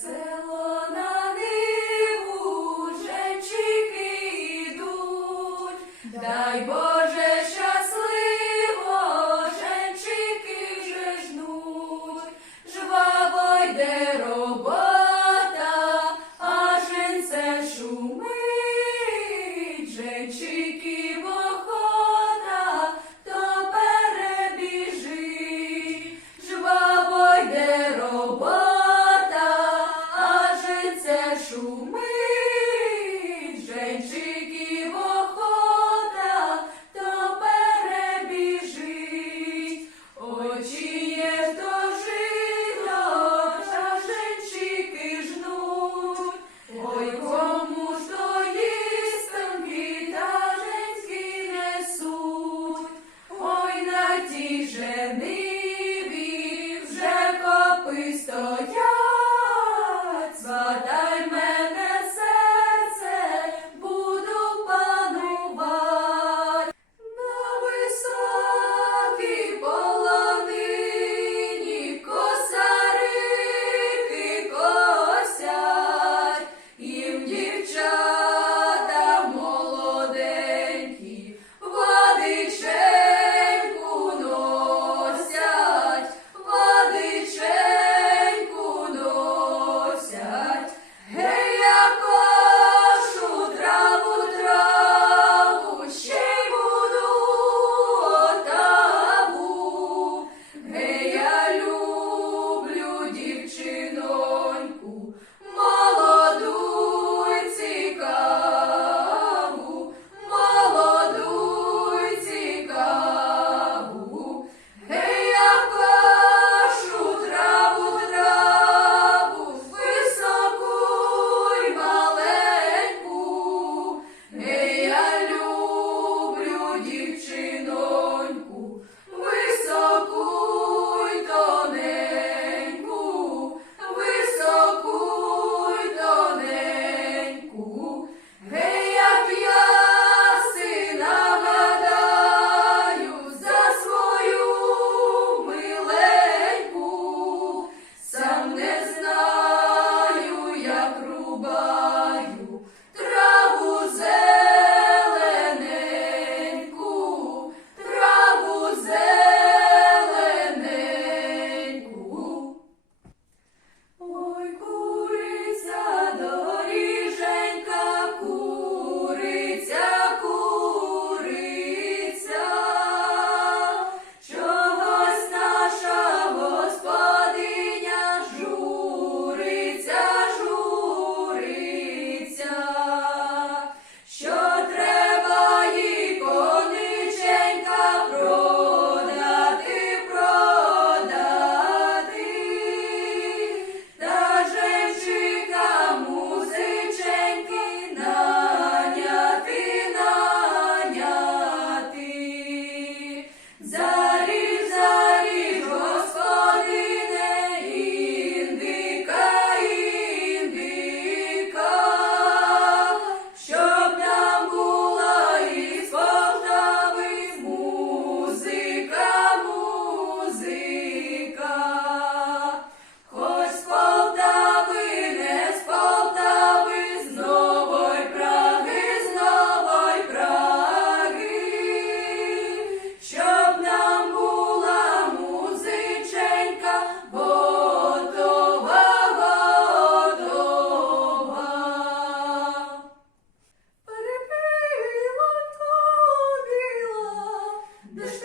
село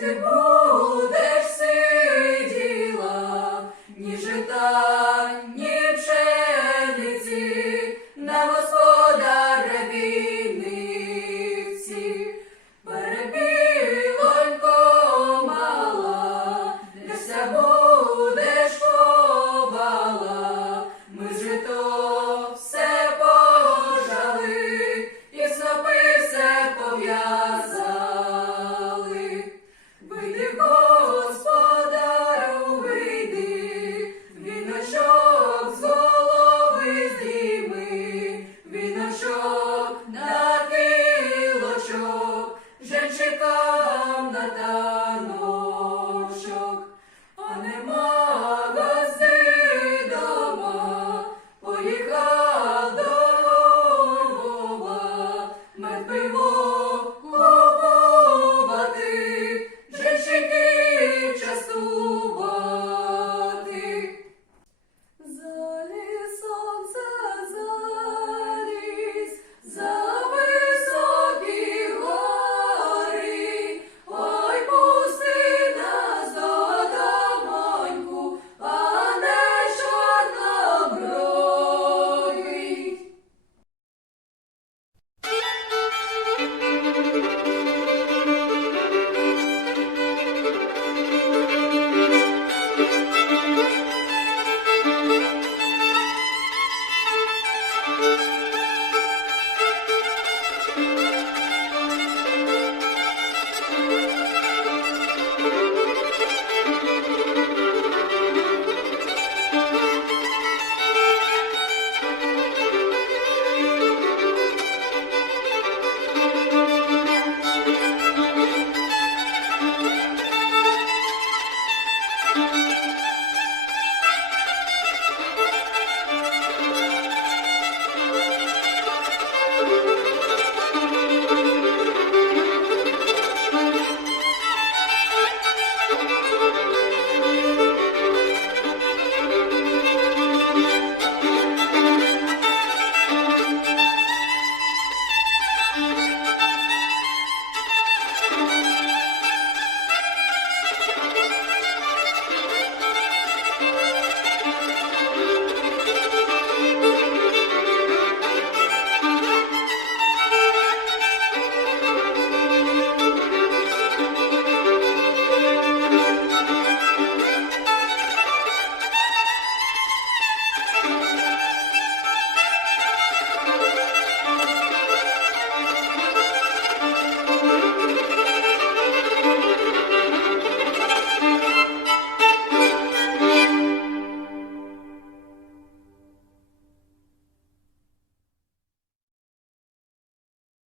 де ж